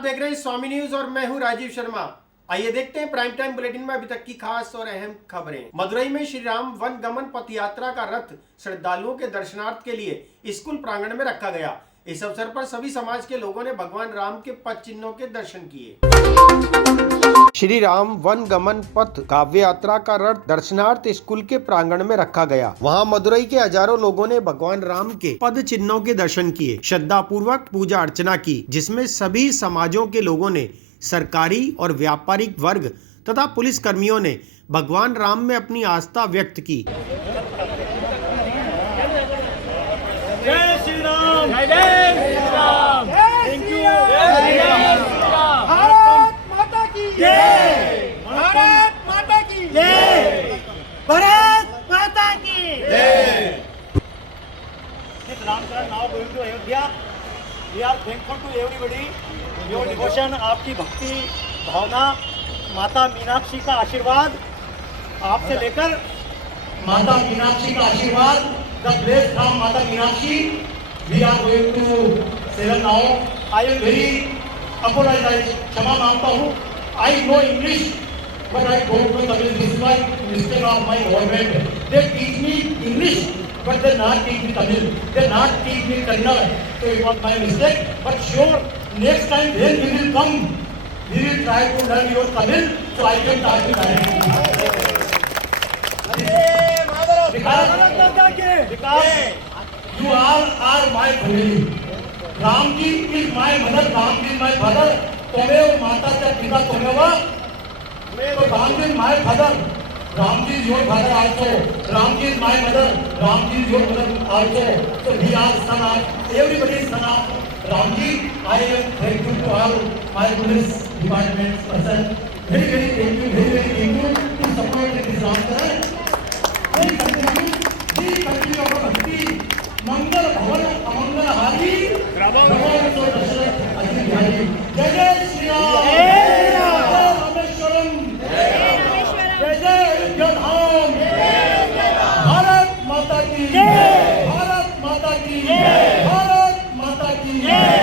आप देख रहे हैं स्वामी न्यूज और मैं हूं राजीव शर्मा। आइए देखते हैं प्राइम टाइम बुलेटिन में अभी तक की खास और अहम खबरें। मदुरई में श्री राम वन गमन पथ यात्रा का रथ श्रद्धालुओं के दर्शनार्थ के लिए स्कूल प्रांगण में रखा गया। इस अवसर पर सभी समाज के लोगों ने भगवान राम के पद चिन्हों के दर्शन किए। श्री राम वन गमन पथ काव्य यात्रा का रथ दर्शनार्थ स्कूल के प्रांगण में रखा गया। वहां मदुरई के हजारों लोगों ने भगवान राम के पद चिन्हों के दर्शन किए, श्रद्धा पूर्वक पूजा अर्चना की, जिसमें सभी समाजों के लोगों ने, सरकारी और व्यापारिक वर्ग तथा पुलिस कर्मियों ने भगवान राम में अपनी आस्था व्यक्त की। जय श्री राम, जय श्री राम, थैंक यू, भारत माता की जय, भारत माता की जय, भारत माता की जय। Ramcharan now going to Ayodhya. We are thankful to everybody, your devotion, आपकी भक्ति भावना, माता मीनाक्षी का आशीर्वाद आपसे लेकर माता मीनाक्षी का आशीर्वाद, the blessed from Mata Meenakshi. We are going to seven now. I am very apologise, क्षमा मांगता हूँ। I know English but I don't know Tamil. This is my mistake of my government. They teach me English but they not teach me Tamil, they not teach me Kannada, so it was my mistake. But sure, next time when we will come, we will try to learn your Tamil, so I can talk to you. Because you all are my family. Ram ji is my mother, Ram ji is my father. Tomev mata cha pita tomeva. So Ram ji is my father. Ramji is your father also. Ramji is my mother. Ramji is your mother also. So we are son of, everybody is son of Ramji. I am thankful to all my police department person. Very thank you, very thank you to support this Ramcharan. We continue our bhakti. Mangal bhavan amangal hari. Bhavan to Dasharat Ajit Bihari. Jai Jai Shri Ram. Jai Rameshwaram. जय जय धाम, भारत माता की जय, भारत माता की जय, भारत माता की जय,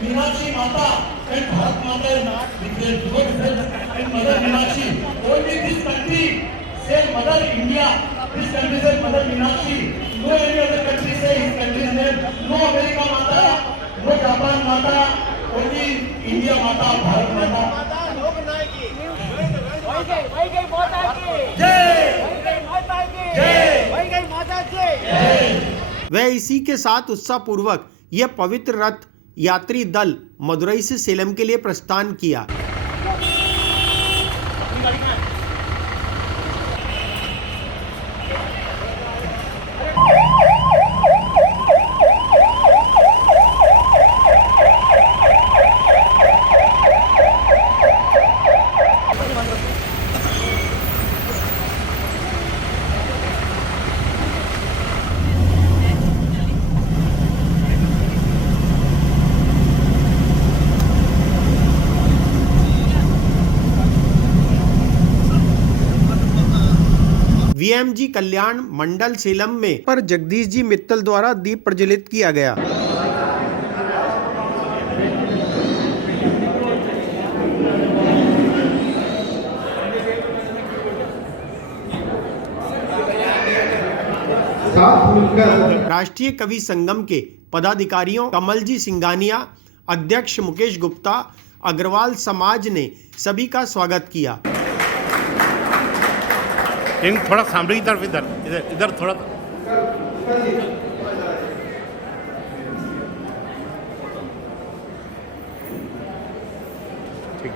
मीनाक्षी माता and Bharat माता is not different. And mother Meenakshi, only this country say mother India, this country say mother Meenakshi. No any other country say his country's name. No America Mata, no Japan Mata, only India Mata, Bharat Mata. वही माता की जय, वही माता की जय, वही माता की जय। वह इसी के साथ उत्साह पूर्वक यह पवित्र रथ यात्री दल मदुरई से सेलम के लिए प्रस्थान किया। वीएमजी कल्याण मंडल सेलम में पर जगदीश जी मित्तल द्वारा दीप प्रज्वलित किया गया। राष्ट्रीय कवि संगम के पदाधिकारियों कमलजी सिंघानिया, अध्यक्ष मुकेश गुप्ता, अग्रवाल समाज ने सभी का स्वागत किया। थोड़ा सामने की तरफ, इधर इधर इधर थोड़ा। ठीक।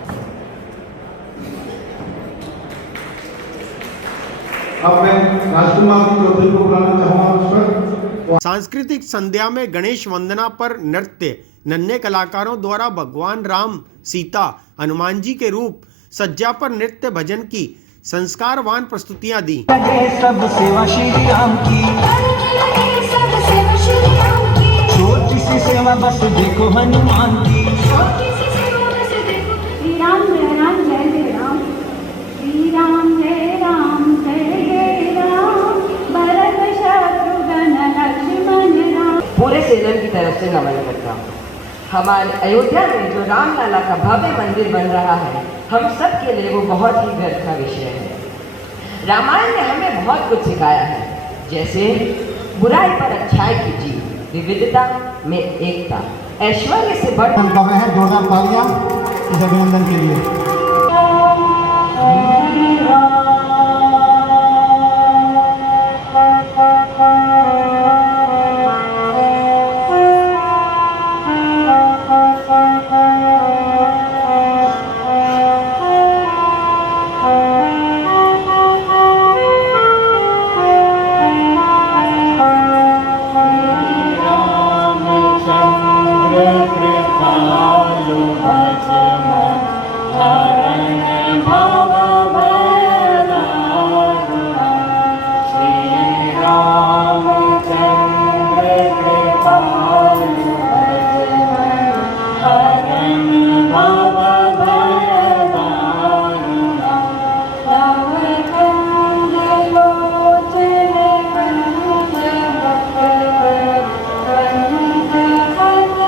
अब मैं राजकुमार चौधरी को बुलाना चाहूँगा। सांस्कृतिक संध्या में गणेश वंदना पर नृत्य नन्हे कलाकारों द्वारा भगवान राम, सीता, हनुमान जी के रूप सज्जा पर नृत्य भजन की संस्कारवान प्रस्तुतियां दी। सब सेवा श्री राम की, छोटी सी सेवा बस देखो हनुमान की। श्री राम जय राम जय जय राम, श्री राम जय राम भरत शत्रुघ्न लक्ष्मण राम। पूरे सेलम की तरफ से नमन करता हूँ। हमारे अयोध्या में जो रामलला का भव्य मंदिर बन रहा है, हम सब के लिए वो बहुत ही गर्व का विषय है। रामायण ने हमें बहुत कुछ सिखाया है, जैसे बुराई पर अच्छाई की जीत, विविधता में एकता, ऐश्वर्य से बढ़ है। जोरदार तालियां इस अभिनंदन के लिए।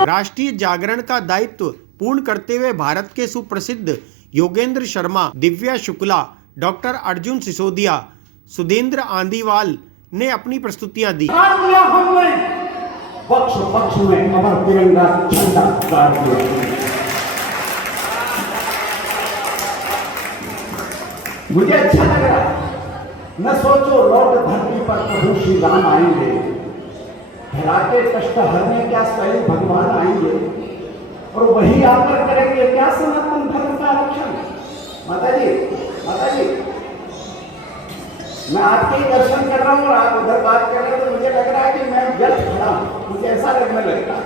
राष्ट्रीय जागरण का दायित्व पूर्ण करते हुए भारत के सुप्रसिद्ध योगेंद्र शर्मा, दिव्या शुक्ला, डॉक्टर अर्जुन सिसोदिया, सुधींद्र आंदीवाल ने अपनी प्रस्तुतियां दी। हमने पक्ष पक्ष में अमर तिरंगा झंडा गाड़ दिया। मुझे अच्छा लग रहा। न सोचो लौट धरती पर प्रभु श्री राम आएंगे, धराके कष्ट हरने क्या स्वयं भगवान आएंगे, और वही आकर करेंगे क्या सनातन धर्म का रक्षण। माता जी, मैं आपके ही दर्शन कर रहा हूँ और आप उधर बात कर रहे हैं, तो मुझे लग रहा है कि मैं व्यर्थ खड़ा हूँ, मुझे ऐसा लगने लगता है।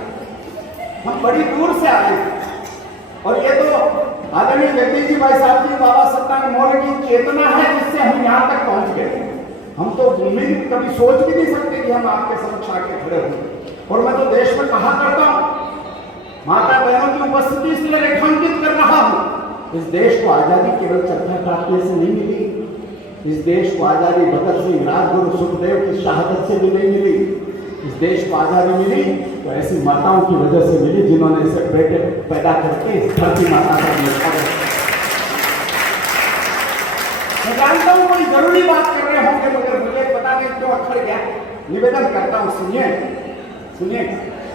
हम बड़ी दूर से आए और ये तो आदरणीय जगदीश जी भाई साहब जी, बाबा सत्यानंद मौर्य की चेतना है जिससे हम यहाँ तक पहुँच गए। हम तो उम्मीद कभी सोच भी नहीं सकते कि हम आपके समक्ष आके खड़े हों। और मैं तो देश में कहा करता हूँ, माता बहनों की उपस्थिति इसलिए रेखांकित कर रहा हूँ। इस देश को आजादी केवल चरखा काटने से नहीं मिली, इस देश को आजादी भगत सिंह, राजगुरु सुखदेव की शहादत से भी नहीं मिली। इस देश को आजादी मिली तो ऐसी माताओं की वजह से मिली जिन्होंने इसे बेटे पैदा करके इस धरती माता का देखा। मैं जानता हूँ कोई जरूरी बात कर रहे होंगे, मगर मुझे पता नहीं क्यों अखड़ गया। निवेदन करता हूँ, सुनिए।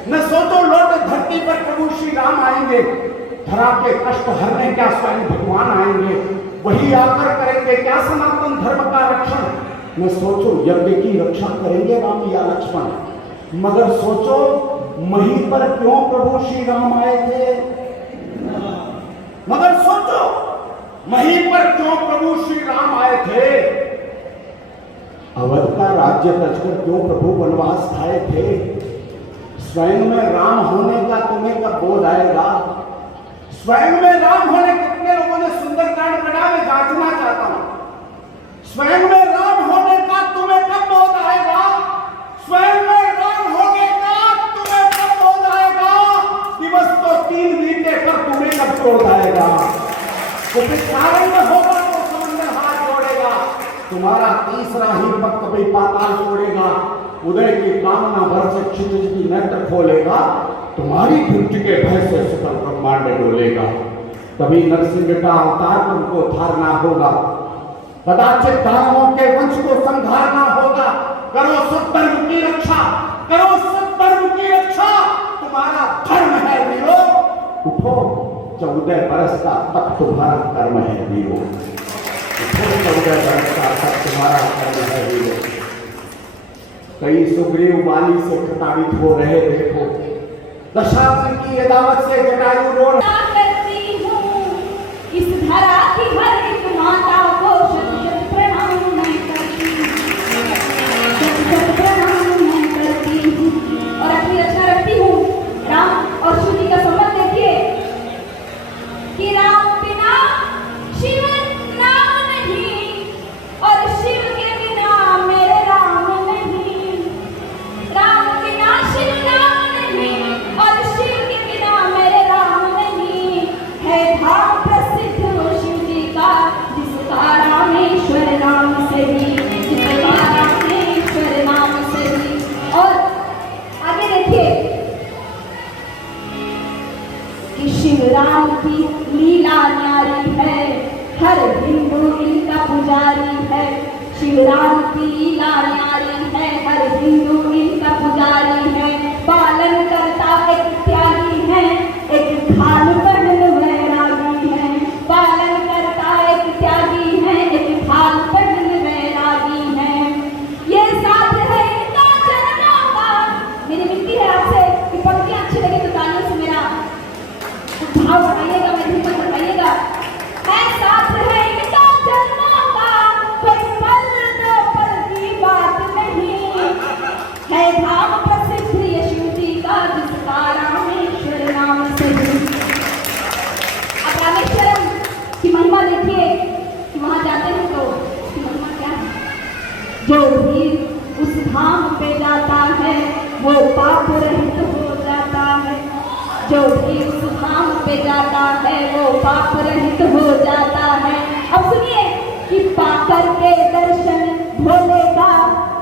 न सोचो लौट धरती पर प्रभु श्री राम आएंगे, धरा के कष्ट हरने क्या स्वयं भगवान आएंगे, वही आकर करेंगे क्या सनातन धर्म का रक्षण। न सोचो यज्ञ की रक्षा करेंगे राम या लक्ष्मण, मगर सोचो मही पर क्यों प्रभु श्री राम आए थे। मगर सोचो मही पर क्यों प्रभु श्री राम आए थे। अवध का राज्य तजकर क्यों प्रभु वनवास खाए थे। स्वयं में राम होने का तुम्हें कब बोध आएगा। स्वयं में राम होने, कितने लोगों ने सुंदरकांड पढ़ा, मैं जांचना चाहता हूं। स्वयं में राम होने का तुम्हें कब बोध आएगा। स्वयं में राम होने का तुम्हें कब बोध आएगा। दिवस तो 3 बीते पर तुम्हें कब बोध आएगा। कारण में होगा तो समंदर हाथ जोड़ेगा, तुम्हारा तीसरा ही पग कभी पाताल छोड़ेगा। उदय की कामना भर से क्षितिज की नेत्र खोलेगा, तुम्हारी दृष्टि के भय से सकल ब्रह्मांड डोलेगा। कभी नरसिंह का अवतार तुमको धारना होगा, कदाचित दानवों के वंश को संहारना होगा। करो सब धर्म की रक्षा, करो सब धर्म की रक्षा, तुम्हारा धर्म है वीरो। उठो 14 बरस का तक तुम्हारा कर्म है वीरो। उठो 14 बरस का तक तुम्हारा कर्म है वीरो। कई सुग्रीव वाली से प्रताड़ित हो रहे देखो, दशाब्द की अदावत से जटायु रोड करती हूँ इस धरा की हर एक माता को शत प्रणाम मैं करती हूँ, शत प्रणाम मैं करती हूँ। और अपनी रचना रखती हूँ। राम और शिव जी का संबंध देखिए कि राम बिना शिव नाम नहीं, और शिव के बिना मेरे राम नहीं। राम बिना शिव नाम नहीं, और शिव के बिना मेरे राम नहीं। है धाम प्रसिद्ध वो शिव कि शिव राम की लीला न्यारी है, हर हिंदू इनका पुजारी है। शिव राम की लीला न्यारी है, हर हिंदू इनका पुजारी है। पालन करता एक त्यागी है, एक खाल पहन वैरागी है। पालन करता एक त्यागी है, एक खाल पहन वैरागी है। ये साथ है इनका चरणों का। मेरी विनती है आपसे कि पंक्तियां अच्छी लगे तो तालियों से मेरा भाव बढ़ाइएगा, मेरी हिम्मत बढ़ाइएगा। है साथ है इनका चरणों का, कोई पल दो पल की बात नहीं। है धाम प्रसिद्ध ये शिव जी का, जिसका रामेश्वर नाम से ही। अब रामेश्वरम की महिमा देखिए कि वहां जाते हैं तो उसकी महिमा क्या है। जो भी उस धाम पे जाता है वो पाप रहित हो जाता है। जो भी उस धाम पे जाता है वो पाप रहित हो जाता है। अब सुनिए कि पाकर के दर्शन भोले का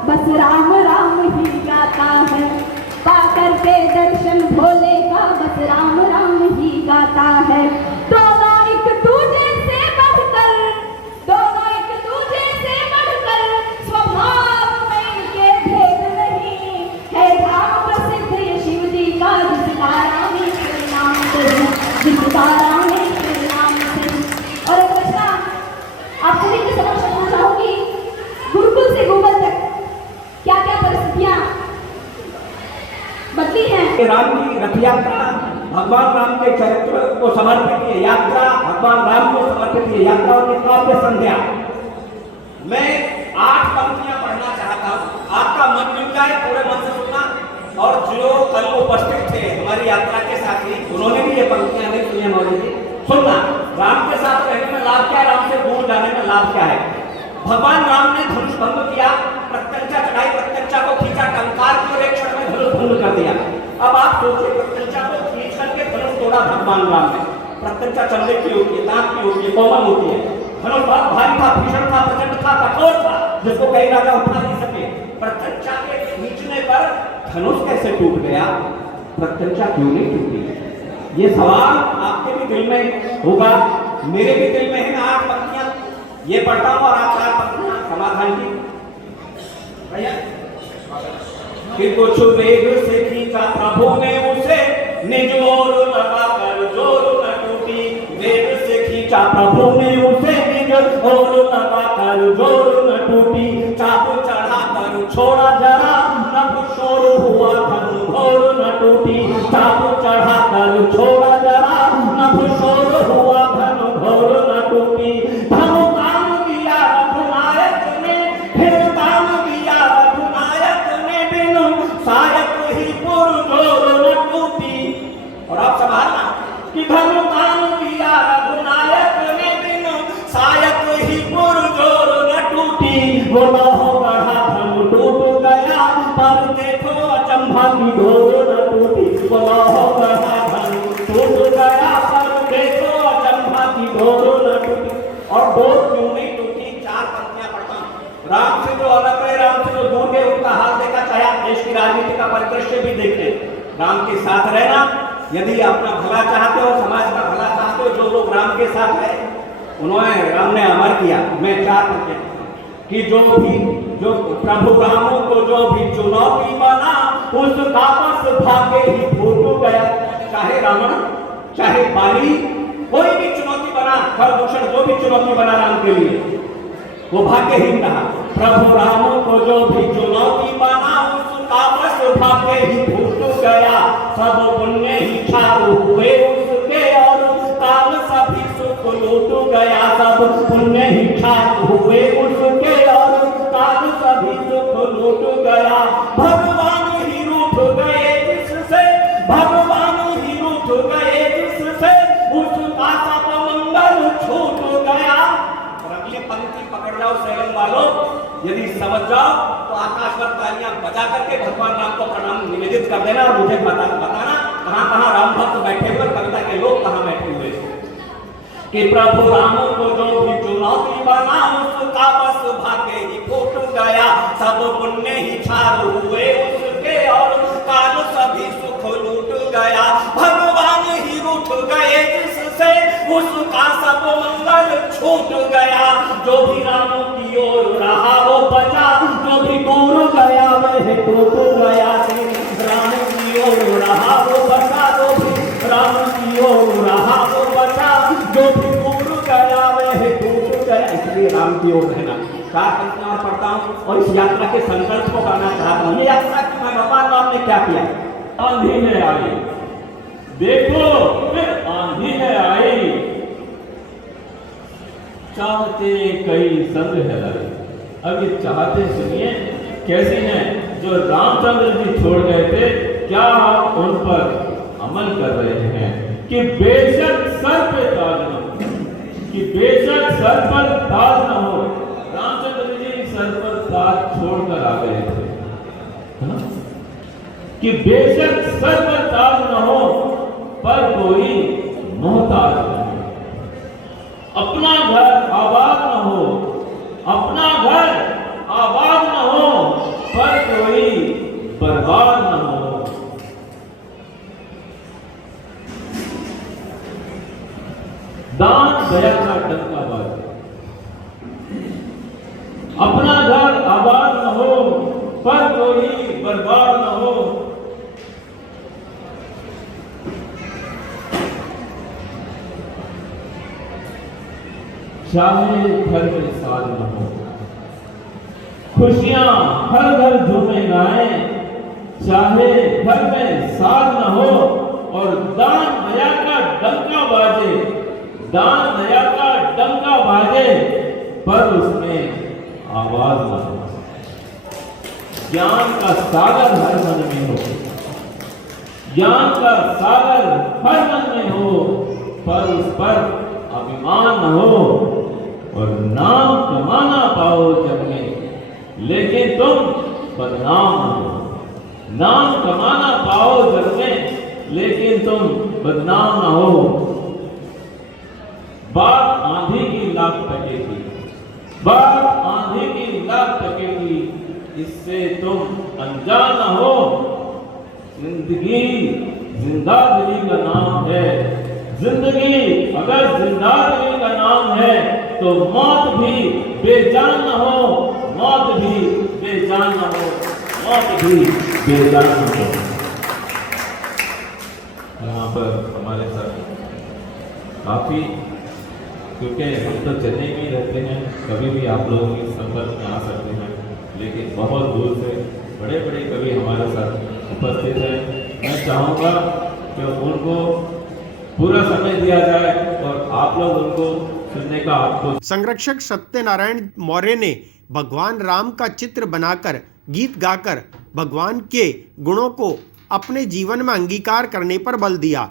बस राम राम ही गाता है। पाकर के दर्शन भोले का बस राम राम ही गाता है। दोनों एक दूजे से बढ़कर, दोनों एक दूजे से बढ़कर, स्वभाव में इनके भेद नहीं। है धाम प्रसिद्ध ये शिव जी का, जिसका रामेश्वर नाम से, जिसका रामेश्वर नाम से। और एक प्रश्न आप सभी के समक्ष रखना चाहूंगी, गुरुकुल से गोकुल तक क्या क्या परिस्थितियां बदली हैं। राम की रथ यात्रा भगवान राम के चरित्र को समर्पित ये यात्रा, भगवान राम को समर्पित ये यात्रा और काव्य संध्या। मैं 8 पंक्तियां पढ़ना चाहता हूँ, आपका मन मिल जाए पूरे मन से सुनना। और जो कल उपस्थित थे हमारी यात्रा के साथी, उन्होंने भी ये पंक्तियां नहीं सुनी हमारी थी, सुनना। राम के साथ रहने में लाभ क्या है, राम से दूर जाने में लाभ क्या है। भगवान राम ने धनुष भंग किया, प्रत्यंचा चढ़ाई, प्रत्यंचा को खींचा, टंकार की और एक क्षण में धनुष भंग कर दिया। अब आप सोचिए, प्रत्यंचा को खींच करके धनुष तोड़ा भगवान राम ने। प्रत्यंचा चमड़े की होती है, दांत की होती है, कोमल होती है। धनुष बहुत भारी था, भीषण था, प्रचंड था, कठोर था, जिसको कई राजा उठा नहीं सके। प्रत्यंचा के खींचने पर धनुष कैसे टूट गया, प्रत्यंचा क्यों नहीं टूटी? ये सवाल आपके भी दिल में होगा, मेरे भी दिल में है। 8 पंक्तियां ये पढ़ता हूं और आप 4 पंक्तियां समाधान की। भैया कि कुछ वेग से खींचा प्रभु ने उसे, निज ओर लगाकर जोर न टूटी। वेग से खींचा प्रभु ने उसे, निज ओर लगाकर जोर न टूटी। चाप चढ़ाकर छोड़ा जरा, नभ शोर हुआ धनु घोर न टूटी। चाप चढ़ाकर छोड़ा जरा, नभ शोर हुआ धनु घोर न टूटी। धनु काम दिया रघुनायक ने, फिर काम दिया रघुनायक ने, बिनु सायक ही पुरजोर न टूटी। और आप संभालना कि धनु काम दिया रघुनायक ने, बिनु सायक ही पुरजोर न टूटी। वो लौह गढ़ा धनु टूट गया, पर देखो अचंभा की डोर न टूटी। वो लौह गढ़ा धनु टूट गया, पर देखो अचंभा की डोर न टूटी। और डोर क्यों नहीं टूटी? 4 पंक्तियां पढ़ता हूं। राम से जो अलग रहे, राम से जो दूर गए, उनका हाल देखा। चाहे आप देश की राजनीति का परिदृश्य भी देखें, राम के साथ रहना, यदि अपना भला चाहते हो, समाज का भला चाहते हो, जो लोग राम के साथ है उन्होंने, राम ने अमर किया। मैं 4 पंक्तियां कि जो प्रभु राम को जो भी चुनौती बना, उसका बस भाग्य ही फूट गया। चाहे रावण, चाहे बाली, कोई भी चुनौती बना, खरदूषण जो भी चुनौती बना राम के लिए, वो भाग्यहीन रहा। प्रभु राम को जो भी चुनौती बना, उसका बस भाग्य ही फूट गया। सब पुण्य ही चालू हुए उसके, और काल सभी सुख लूट गया। सब पुण्य ही चालू हुए उसके, और काल सभी सुख लूट गया। भगवान ही रूठ गए जिससे, भगवान ही रूठ गए जिससे, उसका सब मंगल छूट गया। और अगली पंक्ति पकड़ जाओ सैलम वालों, यदि समझ जाओ तो आकाशवर तालियां बजा करके भगवान राम को प्रणाम निवेदित कर देना और मुझे बताना कहां कहां राम भक्त बैठे हुए, कविता के लोग कहां बैठे हुए। कि प्रभु राम को जो भी चुनौती बना, उसका बस भाग्य ही फूट गया। सब पुण्य ही छाड़ हुए उसके, और काल सभी सुख लूट गया। भगवान ही रूठ टूट गए जिससे उसका सब मंगल छूट गया। जो भी राम की ओर रहा वो बचा, जो भी दूर गया वह टूट गया। राम की ओर रहा वो बचा, जो भी राम की ओर रहा वो बचा, जो भी दूर गया वह टूट गया। इसलिए राम की ओर रहना का संस्कार पढ़ता हूँ और इस यात्रा के संकल्प को करना चाहता हूँ। ये यात्रा की मैं भगवान राम ने क्या किया? आंधी में आई, देखो फिर आंधी में आई, चाहते कई संग है लाई। अब ये चाहते सुनिए कैसी हैं? जो रामचंद्र जी छोड़ गए थे, क्या आप उन पर अमल कर रहे हैं? कि बेशक सर पे ताज न हो, कि बेशक सर पर ताज न हो। रामचंद्र जी सर पर ताज छोड़कर आ गए थे, है ना? कि बेशक सर पर ताज न हो पर कोई मोहताज न हो। अपना घर आबाद न हो, अपना घर आबाद न हो पर कोई बर्बाद न हो। दान दया का डंका बाजे, अपना घर आबाद न हो पर कोई बर्बाद न हो। चाहे घर में साथ न हो, खुशियां हर घर झूमे गाए, चाहे घर में साथ न हो और दान दया का डंका बाजे, दान दया का डंका बाजे पर उसमें आवाज न हो। ज्ञान का सागर हर मन में हो, ज्ञान का सागर हर मन में हो पर उस पर अभिमान न हो और नाम कमाना पाओ जग में लेकिन तुम बदनाम न हो। नाम कमाना पाओ जग में लेकिन तुम बदनाम न हो। बात आंधी की लाख टकेगी, बात आंधी की लाख टकेगी, इससे तुम अनजान न हो। जिंदगी जिंदादिली का नाम है, जिंदगी अगर जिंदादिली का नाम है तो मौत भी बेजान न हो, मौत भी बेजान न हो, मौत भी बेजान न हो। यहाँ पर हमारे साथ काफी, क्योंकि हम तो चेन्नई में रहते हैं, कभी भी आप लोगों के संपर्क में आ सकते हैं, लेकिन बहुत दूर से बड़े बड़े कवि हमारे साथ उपस्थित हैं। मैं चाहूँगा कि उनको पूरा समय दिया जाए और आप लोग उनको सुनने का आपको। संरक्षक सत्यनारायण मौर्य ने भगवान राम का चित्र बनाकर गीत गाकर भगवान के गुणों को अपने जीवन में अंगीकार करने पर बल दिया।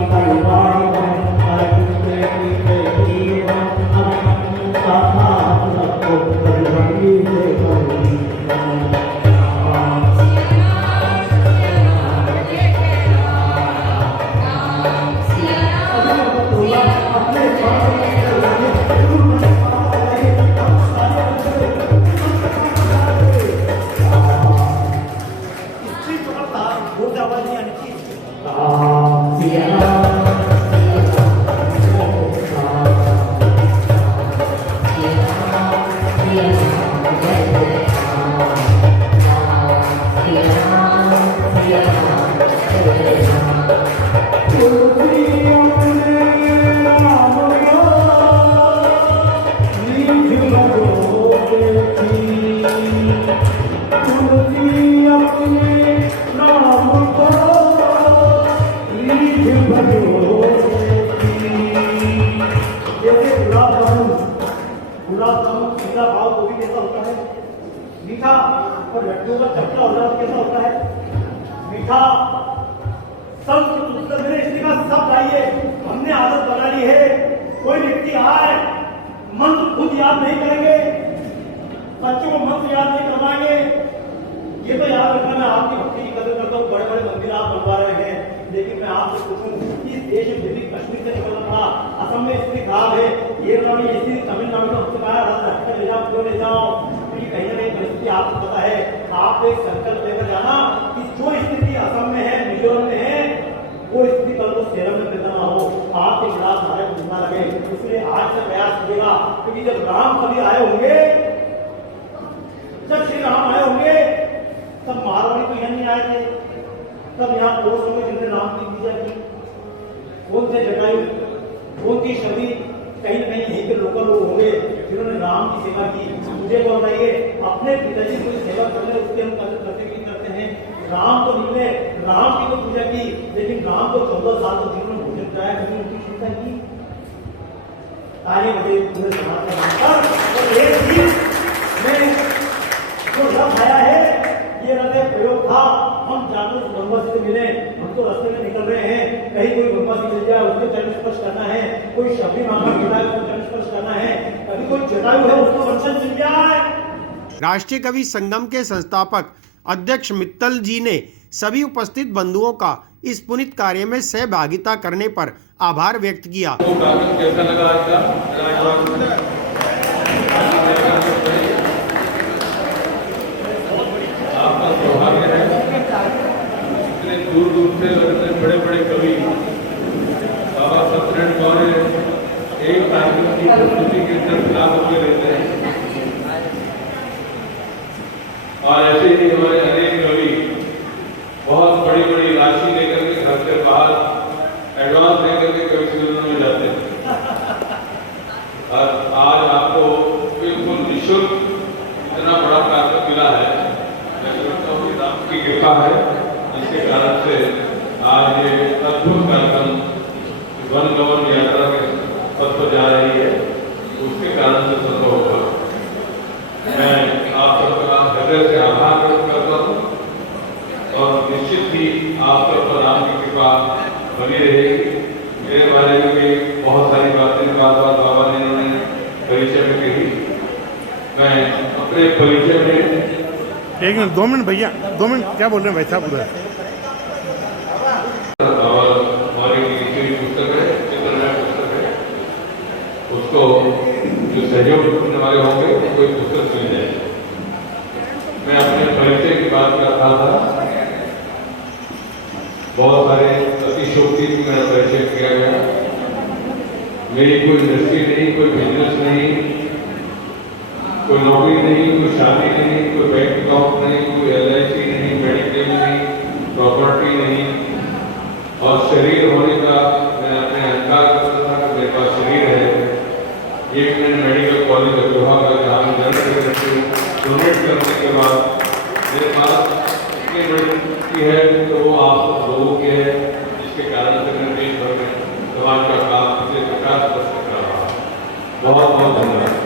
मीठा और लड्डू का चपटा होना कैसा होता है? मीठा सब मेरे इसका सब चाहिए, हमने आदत बना ली है। कोई व्यक्ति आए मंत्र खुद याद नहीं करेंगे, बच्चों को मंत्र याद नहीं करवाएंगे। ये तो याद रखना, मैं आपकी भक्ति की कदर करता हूँ, बड़े बड़े मंदिर आप बनवा रहे हैं, लेकिन मैं आपसे पूछूं, इस देश में दिल्ली कश्मीर से निकलना था, असम में स्थिति खराब है, ये स्थिति तमिलनाडु में हमसे कहा रास्ता ले जाओ, क्यों ले जाओ? क्योंकि कहीं ना कहीं परिस्थिति आपको पता है। आप एक संकल्प लेकर जाना कि जो स्थिति असम में है, मिजोरम में है, वो स्थिति कल को सेलम में पैदा ना हो। आप प्रयास करेगा, क्योंकि जब राम कभी आए होंगे, जब श्री राम आए होंगे, तब मारवाड़ी तो यहाँ नहीं आए थे, तब यहाँ दोस्त होंगे जिन्होंने राम की पूजा की। कौन थे जटायु, कौन थी शबरी, कहीं न कहीं यहीं के लोकल लोग होंगे जिन्होंने राम की सेवा की। मुझे बताइए, अपने पिताजी को सेवा करने उसके हम कदर करते की करते हैं। राम तो निकले, राम की तो पूजा की, लेकिन राम को 14 साल तक जिन्होंने भोजन कराया, कभी उनकी चिंता की? आइए मुझे पूरे समाज का मानकर और एक चीज में जो रथ आया है, ये रथ एक प्रयोग था। हम जागरूक वनवासी से मिले, हम तो रास्ते में निकल रहे हैं, कहीं कोई वनवासी मिल जाए उसको चरण स्पर्श करना है, कोई शबरी माता मिला है उसको चरण स्पर्श करना है, कभी कोई जटायु है उसको वंशज मिल जाए। राष्ट्रीय कवि संगम के संस्थापक अध्यक्ष मित्तल जी ने सभी उपस्थित बंधुओं का इस पुनीत कार्य में सहभागिता करने पर आभार व्यक्त किया। कैसा लगा आज का आपका सौभाग्य है, इतने दूर दूर से इतने बड़े बड़े कवि बाबा सत्यनारायण गौर एक कार्यक्रम की प्रस्तुति के सिलसिला होकर रहते हैं। और ऐसे ही हमारे अनेक कवि बहुत बड़ी बड़ी राशि लेकर के घर से बाहर एडवांस लेकर के कवि सम्मेलन में जाते हैं। और आज आपको बिल्कुल निःशुल्क इतना बड़ा कार्यक्रम मिला है, मैं समझता हूँ कि राम की कृपा है, जिसके कारण से आज ये अद्भुत कार्यक्रम वन गमन यात्रा के पथ पर जा रही है, उसके कारण से संभव हुआ। मैं आप सबका हृदय से आभार व्यक्त करता हूँ और निश्चित ही आप सब पर राम की कृपा बनी रहेगी। मेरे बारे में भी बहुत सारी बातें बार बार बाबा ने इन्होंने परिचय में कही। मैं अपने परिचय में 1 मिनट 2 मिनट भैया 2 मिनट क्या बोल रहे हैं भाई साहब उधर। और हमारी लिखी पुस्तक है, चित्रनाट्य पुस्तक है, उसको जो सहयोग करने वाले होंगे उनको एक पुस्तक मिल जाएगी। मैं अपने परिचय की बात कर रहा था, बहुत सारे अतिशोक्ति में मेरा परिचय किया गया। मेरी कोई इंडस्ट्री नहीं, कोई बिजनेस नहीं, कोई नौकरी नहीं, कोई शादी नहीं, कोई बैंक अकाउंट नहीं, कोई LIC नहीं, मेडिक्लेम नहीं, प्रॉपर्टी नहीं, और शरीर होने का मैं अपने अहंकार करता था कि मेरे पास शरीर है। ये मैंने मेडिकल कॉलेज अग्रहा का जहाँ में जन्म डोनेट करने के बाद मेरे पास इतनी बड़ी है तो वो आप सब लोगों के है, जिसके कारण से मैं देश भर में समाज का काम इसे विकास कर सक रहा हूँ। बहुत बहुत धन्यवाद।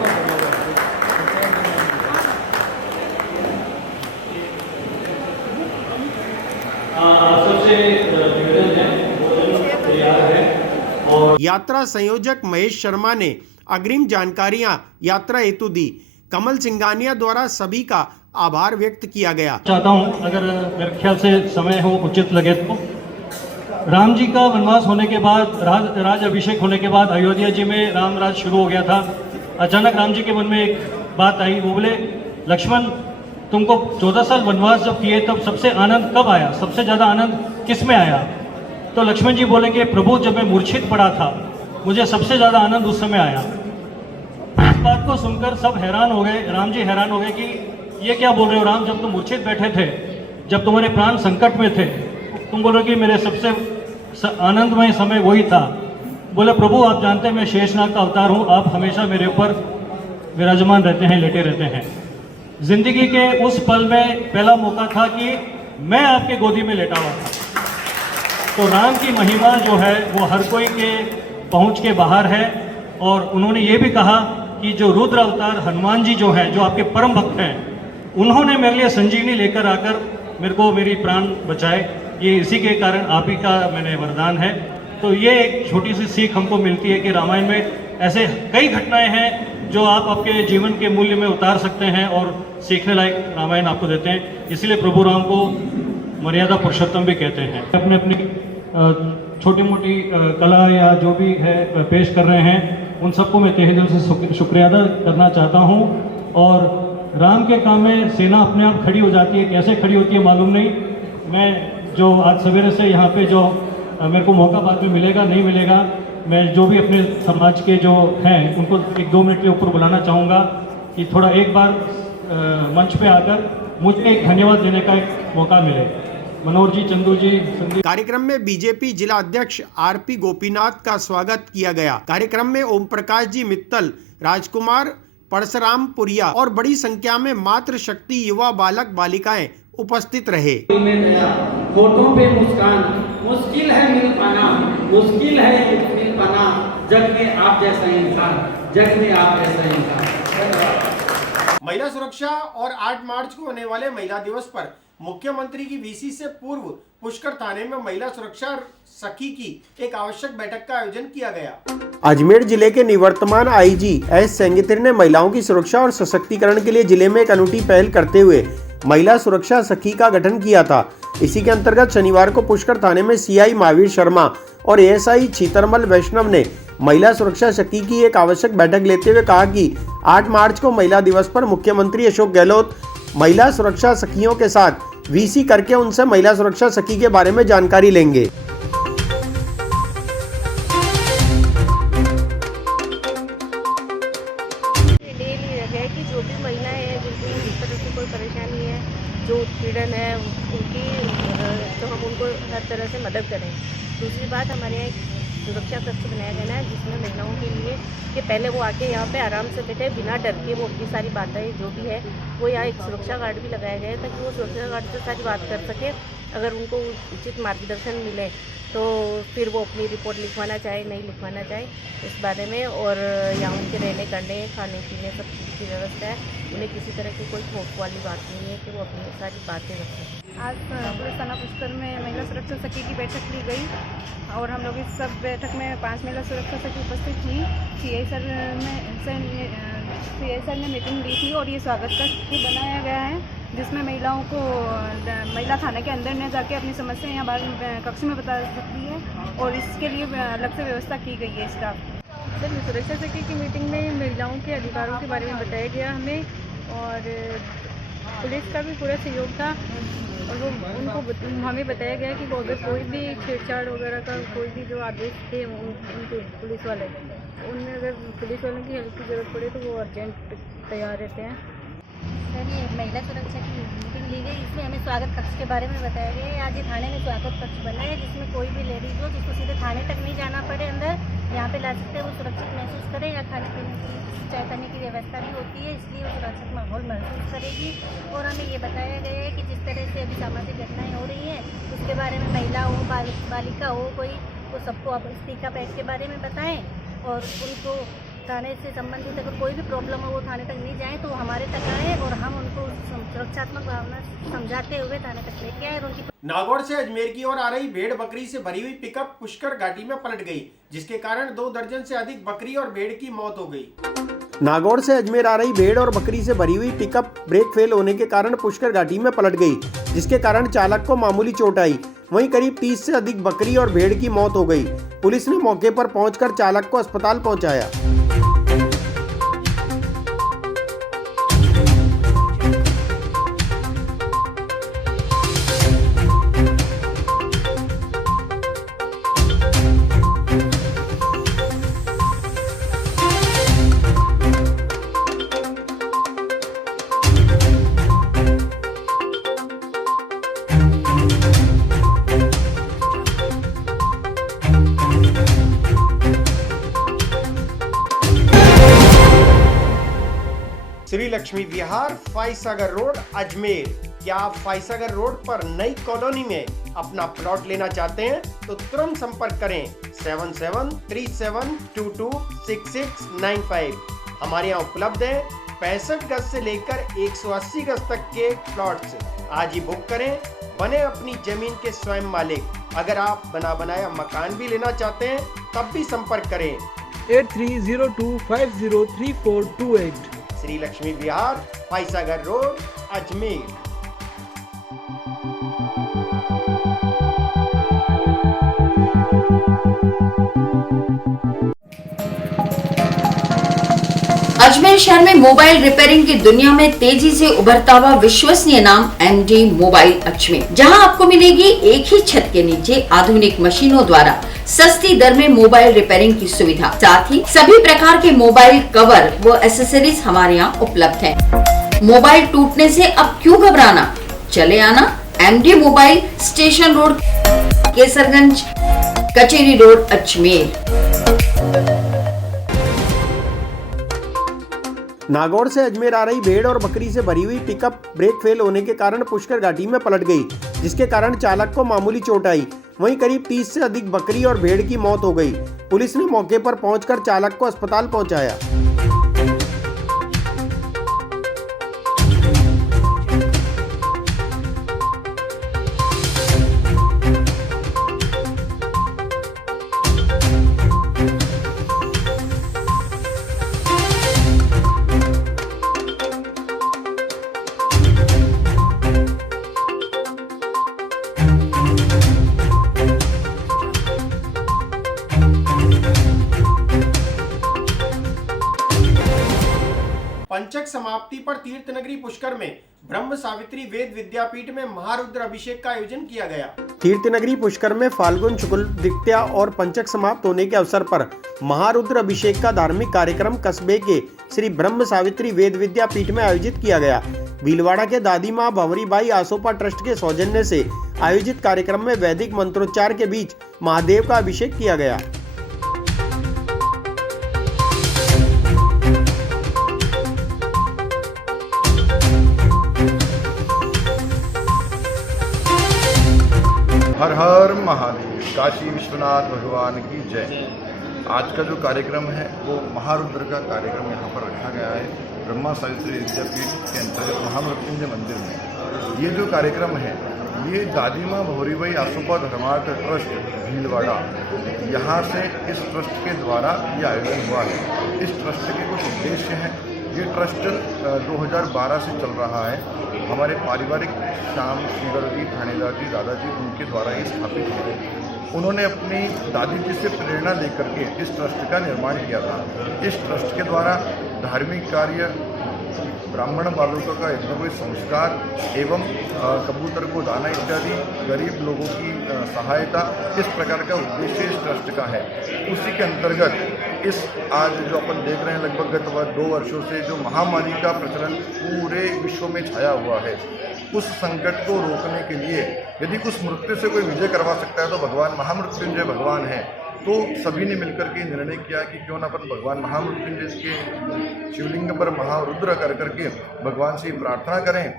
सबसे निवेदन है, भोजन तैयार है। और यात्रा संयोजक महेश शर्मा ने अग्रिम जानकारियां यात्रा हेतु दी। कमल सिंघानिया द्वारा सभी का आभार व्यक्त किया गया। चाहता हूं, अगर मेरे ख्याल से समय हो उचित लगे तो, राम जी का वनवास होने के बाद, राज अभिषेक होने के बाद अयोध्या जी में राम राज शुरू हो गया था। अचानक राम जी के मन में एक बात आई, वो बोले लक्ष्मण तुमको 14 साल वनवास जब किए तब सबसे आनंद कब आया, सबसे ज़्यादा आनंद किस में आया? तो लक्ष्मण जी बोलेंगे प्रभु जब मैं मूर्छित पड़ा था मुझे सबसे ज़्यादा आनंद उस समय आया। इस बात को सुनकर सब हैरान हो गए, राम जी हैरान हो गए कि ये क्या बोल रहे हो राम, जब तुम मूर्छित बैठे थे, जब तुम्हारे प्राण संकट में थे, तुम बोल रहे हो कि मेरे सबसे आनंदमय समय वही था। बोले प्रभु आप जानते हैं मैं शेषनाग का अवतार हूँ, आप हमेशा मेरे ऊपर विराजमान रहते हैं, लेटे रहते हैं। जिंदगी के उस पल में पहला मौका था कि मैं आपके गोदी में लेटा हुआ था। तो राम की महिमा जो है वो हर कोई के पहुंच के बाहर है। और उन्होंने ये भी कहा कि जो रुद्र अवतार हनुमान जी जो हैं, जो आपके परम भक्त हैं, उन्होंने मेरे लिए संजीवनी लेकर आकर मेरे को मेरी प्राण बचाए। ये इसी के कारण आप ही का मैंने वरदान है। तो ये एक छोटी सी सीख हमको मिलती है कि रामायण में ऐसे कई घटनाएं हैं जो आप आपके जीवन के मूल्य में उतार सकते हैं और सीखने लायक रामायण आपको देते हैं। इसलिए प्रभु राम को मर्यादा पुरुषोत्तम भी कहते हैं। अपने अपनी छोटी मोटी कला या जो भी है पेश कर रहे हैं, उन सबको मैं तहे दिल से शुक्रिया अदा करना चाहता हूं। और राम के काम में सेना अपने आप खड़ी हो जाती है, कैसे खड़ी होती है मालूम नहीं। मैं जो आज सवेरे से यहाँ पे जो मेरे को मौका बाद में मिलेगा नहीं मिलेगा, मैं जो भी अपने समाज के जो हैं उनको 1-2 मिनट के ऊपर बुलाना चाहूँगा कि थोड़ा एक बार मंच पे आकर मुझे एक धन्यवाद देने का एक मौका मिले। मनोहर जी, चंदू जी, संदीप। कार्यक्रम में बीजेपी जिला अध्यक्ष आरपी गोपीनाथ का स्वागत किया गया। कार्यक्रम में ओम प्रकाश जी मित्तल, राजकुमार परशुराम पुरिया और बड़ी संख्या में मातृशक्ति युवा बालक बालिकाएं उपस्थित रहे। होठों पे मुस्कान, मुश्किल है मिल पाना, मुश्किल है मिल पाना, जग में आप जैसा इंसान, जग में आप जैसा इंसान। महिला सुरक्षा और 8 मार्च को होने वाले महिला दिवस पर मुख्यमंत्री की वीसी से पूर्व पुष्कर थाने में महिला सुरक्षा सखी की एक आवश्यक बैठक का आयोजन किया गया। अजमेर जिले के निवर्तमान आईजी एस सेंगितिर ने महिलाओं की सुरक्षा और सशक्तिकरण के लिए जिले में एक अनूठी पहल करते हुए महिला सुरक्षा सखी का गठन किया था। इसी के अंतर्गत शनिवार को पुष्कर थाने में सीआई महावीर शर्मा और एएसआई छीतरमल वैष्णव ने महिला सुरक्षा सखी की एक आवश्यक बैठक लेते हुए कहा कि 8 मार्च को महिला दिवस पर मुख्यमंत्री अशोक गहलोत महिला सुरक्षा सखियों के साथ वीसी करके उनसे महिला सुरक्षा सखी के बारे में जानकारी लेंगे। कि जो भी महिलाएं हैं जिनको इस तरह की कोई परेशानी है, जो उत्पीड़न है उनकी, तो हम उनको हर तरह से मदद करें। दूसरी बात, हमारे यहाँ एक सुरक्षा कक्ष बनाया गया है जिसमें महिलाओं के लिए कि पहले वो आके यहाँ पे आराम से बैठे बिना डर के, वो अपनी सारी बातें जो भी है वो यहाँ एक सुरक्षा गार्ड भी लगाया गया है ताकि वो सुरक्षा गार्ड से सारी बात कर सके। अगर उनको उचित मार्गदर्शन मिले तो फिर वो अपनी रिपोर्ट लिखवाना चाहे, नहीं लिखवाना चाहे इस बारे में। और यहाँ उनके रहने करने, खाने पीने सब चीज़ की व्यवस्था है। उन्हें किसी तरह की कोई खौफ वाली बात नहीं है कि वो अपनी सारी बातें रखें। आज पुलिस थाना पुष्कर में महिला सुरक्षा सखी की बैठक ली गई और हम लोग इस सब बैठक में 5 महिला सुरक्षा सखी उपस्थित थी। सीआई सर ने मीटिंग ली थी और ये स्वागत कक्ष भी बनाया गया है जिसमें महिलाओं को महिला थाने के अंदर न जाके अपनी समस्या यहाँ बाहर कक्ष में बता सकती है और इसके लिए अलग से व्यवस्था की गई है स्टाफ। सर, सुरक्षा सखी की मीटिंग में महिलाओं के अधिकारों के बारे में बताया गया हमें और पुलिस का भी पूरा सहयोग था और वो उनको हमें बताया गया कि अगर कोई भी छेड़छाड़ वगैरह का कोई भी जो आदेश थे उनके पुलिस वाले, उनमें अगर पुलिस वालों की हेल्प की ज़रूरत पड़े तो वो अर्जेंट तैयार रहते हैं। सर, ये महिला सुरक्षा की मीटिंग ली गई, इसमें हमें स्वागत कक्ष के बारे में बताया गया है। आज ये थाने में स्वागत कक्ष बना है जिसमें कोई भी लेडीज़ हो जिसको सीधे थाने तक नहीं जाना पड़े, अंदर यहाँ पे ला सकते हैं, वो सुरक्षित महसूस करें। या खाने पीने की, चाय पानी की व्यवस्था नहीं होती है, इसलिए वो सुरक्षित माहौल महसूस करेगी। और हमें ये बताया गया है कि जिस तरह से अभी सामाजिक घटनाएँ हो रही हैं उसके बारे में महिला हो, बालिका हो कोई, तो सबको आप स्पीक अप एक्ट के बारे में बताएँ और उनको थाने से संबंधित अगर कोई भी प्रॉब्लम हो वो थाने तक नहीं जाए तो हमारे तक आए और हम उनको सुरक्षात्मक भावना समझाते हुए थाने तक लेके आए। और उनकी नागौर से अजमेर की ओर आ रही भेड़ बकरी से भरी हुई पिकअप पुष्कर घाटी में पलट गई, जिसके कारण 2 दर्जन से अधिक बकरी और भेड़ की मौत हो गई। नागौर से अजमेर आ रही भेड़ और बकरी से भरी हुई पिकअप ब्रेक फेल होने के कारण पुष्कर घाटी में पलट गई, जिसके कारण चालक को मामूली चोट आई। वहीं करीब 30 से अधिक बकरी और भेड़ की मौत हो गई। पुलिस ने मौके पर पहुंचकर चालक को अस्पताल पहुंचाया। श्री लक्ष्मी विहार, फाइसागर रोड, अजमेर। क्या आप फाइसागर रोड पर नई कॉलोनी में अपना प्लॉट लेना चाहते हैं तो तुरंत संपर्क करें 7737226695। हमारे यहाँ उपलब्ध है 65 गज से लेकर 180 गज तक के प्लॉट्स। आज ही बुक करें, बने अपनी जमीन के स्वयं मालिक। अगर आप बना बनाया मकान भी लेना चाहते हैं तब भी संपर्क करें 8302503428। श्री लक्ष्मी विहार, फाइसागर रोड, अजमेर। अजमेर शहर में मोबाइल रिपेयरिंग की दुनिया में तेजी से उभरता हुआ विश्वसनीय नाम MD मोबाइल अजमेर, जहां आपको मिलेगी एक ही छत के नीचे आधुनिक मशीनों द्वारा सस्ती दर में मोबाइल रिपेयरिंग की सुविधा। साथ ही सभी प्रकार के मोबाइल कवर व एसेसरीज हमारे यहाँ उपलब्ध है। मोबाइल टूटने से अब क्यों घबराना, चले आना MD mobile, station road, Kesarganj, कचेरी रोड, अजमेर। नागौर से अजमेर आ रही भेड़ और बकरी से भरी हुई पिकअप ब्रेक फेल होने के कारण पुष्कर घाटी में पलट गई, जिसके कारण चालक को मामूली चोट आई। वहीं करीब 30 से अधिक बकरी और भेड़ की मौत हो गई। पुलिस ने मौके पर पहुंचकर चालक को अस्पताल पहुंचाया। पंचक समाप्ति पर तीर्थ नगरी पुष्कर में ब्रह्म सावित्री वेद विद्यापीठ में महारुद्र अभिषेक का आयोजन किया गया। तीर्थ नगरी पुष्कर में फाल्गुन शुक्ल द्वितीया और पंचक समाप्त होने के अवसर पर महारुद्र अभिषेक का धार्मिक कार्यक्रम कस्बे के श्री ब्रह्म सावित्री वेद विद्यापीठ में आयोजित किया गया। भीलवाड़ा के दादी माँ भंवरीबाई आसोपा ट्रस्ट के सौजन्य से आयोजित कार्यक्रम में वैदिक मंत्रोच्चार के बीच महादेव का अभिषेक किया गया। हर हर महादेव, काशी विश्वनाथ भगवान की जय। आज का जो कार्यक्रम है वो महारुद्र का कार्यक्रम यहाँ पर रखा गया है ब्रह्मा सावित्री विद्यापीठ के अंतर्गत महामृत्युंजय मंदिर में। ये जो कार्यक्रम है ये दादी माँ भंवरीबाई आसोपा धर्मार्थ ट्रस्ट भीलवाड़ा, यहाँ से इस ट्रस्ट के द्वारा ये आयोजन हुआ है। इस ट्रस्ट के कुछ उद्देश्य हैं। ये ट्रस्ट 2012 से चल रहा है। हमारे पारिवारिक श्याम श्रीधर जी, थानेदार जी, दादाजी, उनके द्वारा ये स्थापित है। उन्होंने अपनी दादी जी से प्रेरणा लेकर के इस ट्रस्ट का निर्माण किया था। इस ट्रस्ट के द्वारा धार्मिक कार्य, ब्राह्मण बालकों का यज्ञोपवीत संस्कार एवं कबूतर को दाना इत्यादि, गरीब लोगों की सहायता, इस प्रकार का उद्देश्य इस ट्रस्ट का है। उसी के अंतर्गत इस आज जो अपन देख रहे हैं लगभग गत 2 वर्षों से जो महामारी का प्रचलन पूरे विश्व में छाया हुआ है, उस संकट को रोकने के लिए यदि उस मृत्यु से कोई विजय करवा सकता है तो भगवान महामृत्युंजय भगवान है। तो सभी ने मिलकर के निर्णय किया कि क्यों ना अपन भगवान महामृत्युंजय के शिवलिंग पर महारुद्र कर करके भगवान से प्रार्थना करें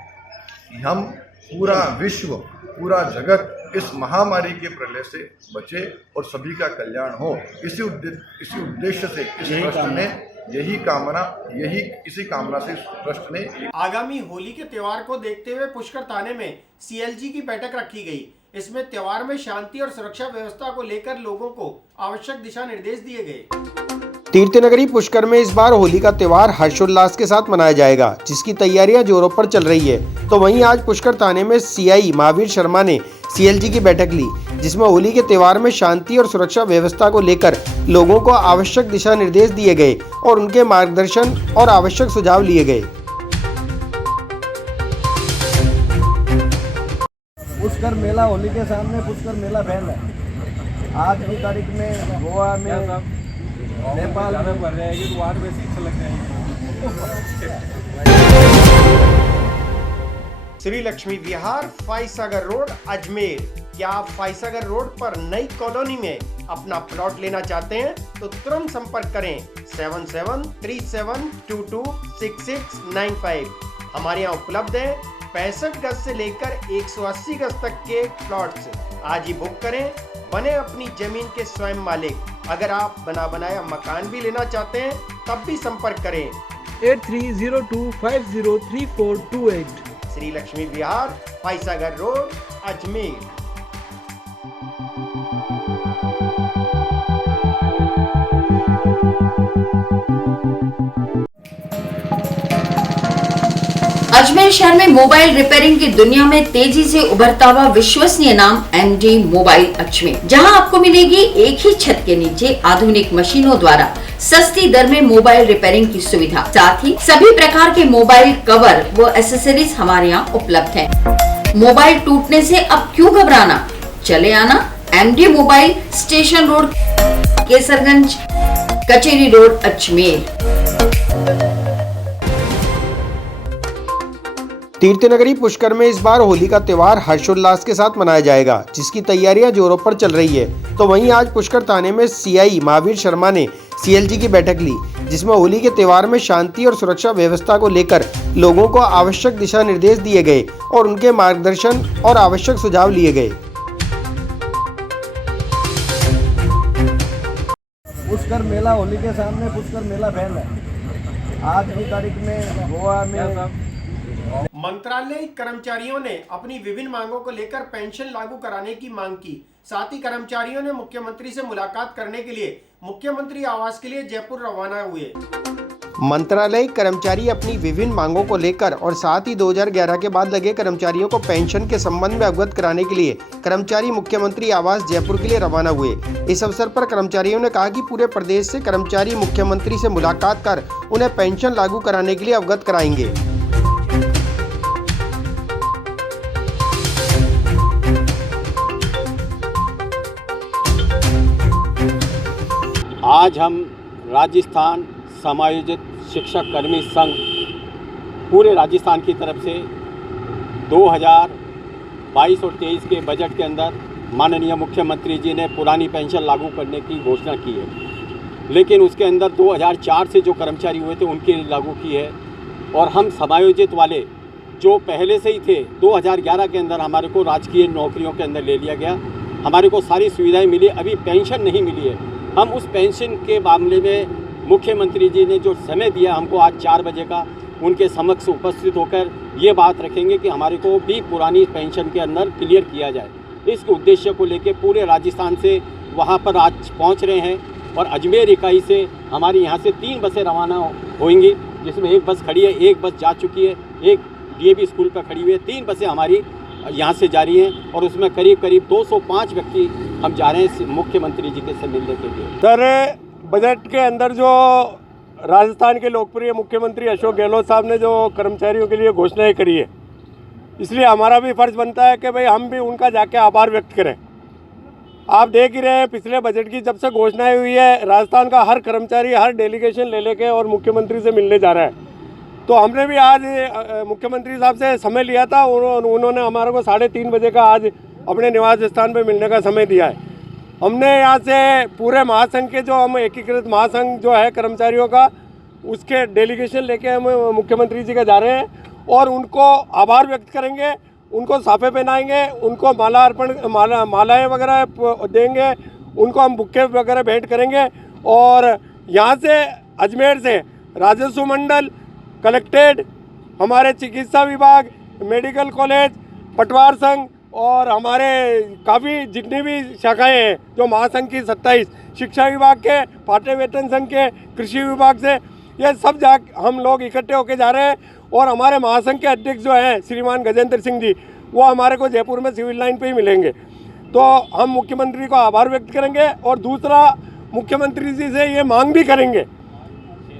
कि हम पूरा विश्व, पूरा जगत इस महामारी के प्रलय से बचे और सभी का कल्याण हो। इसी उद्देश्य से इस ट्रस्ट ने इसी कामना से ट्रस्ट ने आगामी होली के त्योहार को देखते हुए पुष्कर थाने में CLG की बैठक रखी गई। इसमें त्योहार में शांति और सुरक्षा व्यवस्था को लेकर लोगों को आवश्यक दिशा निर्देश दिए गए। तीर्थ नगरी पुष्कर में इस बार होली का त्योहार हर्षोल्लास के साथ मनाया जाएगा, जिसकी तैयारियां जोरों पर चल रही है। तो वहीं आज पुष्कर थाने में CI महावीर शर्मा ने CLG की बैठक ली, जिसमें होली के त्योहार में शांति और सुरक्षा व्यवस्था को लेकर लोगों को आवश्यक दिशा निर्देश दिए गए और उनके मार्गदर्शन और आवश्यक सुझाव लिए गए। पुष्कर मेला होली के सामने पुष्कर मेला बैन है। आज की तारीख में गोवा में, नेपाल में भर जाएगी तो 8 बजे से लग जाएगी। श्री लक्ष्मी विहार, फाइसागर रोड, अजमेर। क्या आप फाइसागर रोड पर नई कॉलोनी में अपना प्लॉट लेना चाहते हैं तो तुरंत संपर्क करें 7737226695। हमारे यहाँ उपलब्ध है 65 गज से लेकर 180 गज तक के प्लॉट्स। आज ही बुक करें, बने अपनी जमीन के स्वयं मालिक। अगर आप बना बनाया मकान भी लेना चाहते हैं तब भी संपर्क करें 8302503428। श्री लक्ष्मी विहार, फाइसागर रोड, अजमेर। अजमेर शहर में मोबाइल रिपेयरिंग की दुनिया में तेजी से उभरता हुआ विश्वसनीय नाम MD मोबाइल अजमेर, जहां आपको मिलेगी एक ही छत के नीचे आधुनिक मशीनों द्वारा सस्ती दर में मोबाइल रिपेयरिंग की सुविधा। साथ ही सभी प्रकार के मोबाइल कवर व एसेसरीज हमारे यहाँ उपलब्ध है। मोबाइल टूटने से अब क्यों घबराना, चले आना MD mobile, station road, Kesarganj, कचेरी रोड, अजमेर। तीर्थनगरी पुष्कर में इस बार होली का त्योहार हर्षोल्लास के साथ मनाया जाएगा, जिसकी तैयारियां जोरों पर चल रही है। तो वहीं आज पुष्कर थाने में CI महावीर शर्मा ने CLG की बैठक ली, जिसमें होली के त्योहार में शांति और सुरक्षा व्यवस्था को लेकर लोगों को आवश्यक दिशा निर्देश दिए गए और उनके मार्गदर्शन और आवश्यक सुझाव लिए गए। पुष्कर मेला होली के सामने पुष्कर मेला बैन है। आज की तारीख में गोवा में मंत्रालय कर्मचारियों ने अपनी विभिन्न मांगों को लेकर पेंशन लागू कराने की मांग की। साथ ही कर्मचारियों ने मुख्यमंत्री से मुलाकात करने के लिए मुख्यमंत्री आवास के लिए जयपुर रवाना हुए। मंत्रालय कर्मचारी अपनी विभिन्न मांगों को लेकर और साथ ही 2011 के बाद लगे कर्मचारियों को पेंशन के संबंध में अवगत कराने के लिए कर्मचारी मुख्यमंत्री आवास जयपुर के लिए रवाना हुए। इस अवसर पर कर्मचारियों ने कहा कि पूरे प्रदेश से कर्मचारी मुख्यमंत्री से मुलाकात कर उन्हें पेंशन लागू कराने के लिए अवगत कराएंगे। आज हम राजस्थान समायोजित शिक्षक कर्मी संघ पूरे राजस्थान की तरफ से 2022 और 23 के बजट के अंदर माननीय मुख्यमंत्री जी ने पुरानी पेंशन लागू करने की घोषणा की है, लेकिन उसके अंदर 2004 से जो कर्मचारी हुए थे उनके लिए लागू की है। और हम समायोजित वाले जो पहले से ही थे 2011 के अंदर हमारे को राजकीय नौकरियों के अंदर ले लिया गया, हमारे को सारी सुविधाएं मिली, अभी पेंशन नहीं मिली है। हम उस पेंशन के मामले में मुख्यमंत्री जी ने जो समय दिया हमको आज 4 बजे का, उनके समक्ष उपस्थित होकर ये बात रखेंगे कि हमारे को भी पुरानी पेंशन के अंदर क्लियर किया जाए। इस उद्देश्य को लेकर पूरे राजस्थान से वहाँ पर आज पहुँच रहे हैं और अजमेर इकाई से हमारी यहाँ से 3 बसें रवाना होंगी, जिसमें एक बस खड़ी है, एक बस जा चुकी है, एक DAV स्कूल पर खड़ी हुई है। 3 बसें हमारी यहाँ से जा रही हैं और उसमें करीब 205 व्यक्ति हम जा रहे हैं मुख्यमंत्री जी के से मिलने के लिए। सर, बजट के अंदर जो राजस्थान के लोकप्रिय मुख्यमंत्री अशोक गहलोत साहब ने जो कर्मचारियों के लिए घोषणाएं करी है, इसलिए हमारा भी फर्ज बनता है कि भाई हम भी उनका जाके आभार व्यक्त करें। आप देख ही रहे हैं पिछले बजट की जब से घोषणाएं हुई है, राजस्थान का हर कर्मचारी हर डेलीगेशन ले लेके और मुख्यमंत्री से मिलने जा रहा है। तो हमने भी आज मुख्यमंत्री साहब से समय लिया था और उन्होंने हमारे को 3:30 बजे का आज अपने निवास स्थान पर मिलने का समय दिया है। हमने यहाँ से पूरे महासंघ के जो हम एकीकृत महासंघ जो है कर्मचारियों का, उसके डेलीगेशन लेके हम मुख्यमंत्री जी का जा रहे हैं और उनको आभार व्यक्त करेंगे, उनको साफे पहनाएंगे, उनको मालाएँ वगैरह देंगे, उनको हम बुक्के वगैरह भेंट करेंगे। और यहाँ से अजमेर से राजस्व मंडल, कलेक्ट्रेट, हमारे चिकित्सा विभाग, मेडिकल कॉलेज, पटवार संघ और हमारे काफ़ी जितनी भी शाखाएं हैं जो महासंघ की 27, शिक्षा विभाग के, पाठ्य वेतन संघ के, कृषि विभाग से, ये सब हम लोग इकट्ठे होके जा रहे हैं। और हमारे महासंघ के अध्यक्ष जो हैं श्रीमान गजेंद्र सिंह जी, वो हमारे को जयपुर में सिविल लाइन पे ही मिलेंगे। तो हम मुख्यमंत्री को आभार व्यक्त करेंगे और दूसरा मुख्यमंत्री जी से ये मांग भी करेंगे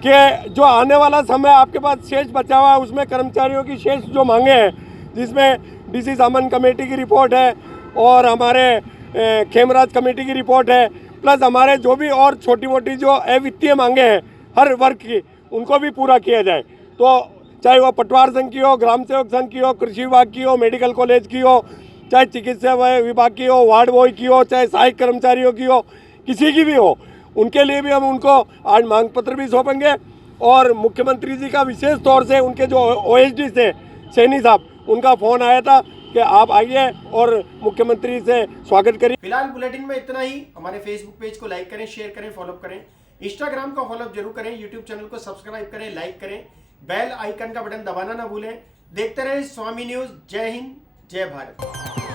कि जो आने वाला समय आपके पास शेष बचा हुआ है, उसमें कर्मचारियों की शेष जो मांगे हैं, जिसमें DC सामन कमेटी की रिपोर्ट है और हमारे खेमराज कमेटी की रिपोर्ट है, प्लस हमारे जो भी और छोटी मोटी जो अवित्तीय मांगे हैं हर वर्ग की, उनको भी पूरा किया जाए। तो चाहे वो पटवार संघ की हो, ग्राम सेवक संघ की हो, कृषि विभाग की हो, मेडिकल कॉलेज की हो, चाहे चिकित्सा विभाग की हो, वार्ड बॉय की हो, चाहे सहायक कर्मचारियों की हो, किसी की भी हो, उनके लिए भी हम उनको आज मांग पत्र भी सौंपेंगे। और मुख्यमंत्री जी का विशेष तौर से उनके जो OSD से सैनी साहब, उनका फ़ोन आया था कि आप आइए और मुख्यमंत्री से स्वागत करिए। फिलहाल बुलेटिन में इतना ही। हमारे फेसबुक पेज को लाइक करें, शेयर करें, फॉलो करें, इंस्टाग्राम को फॉलो जरूर करें, यूट्यूब चैनल को सब्सक्राइब करें, लाइक करें, बेल आइकन का बटन दबाना ना भूलें। देखते रहें स्वामी न्यूज। जय हिंद, जय भारत।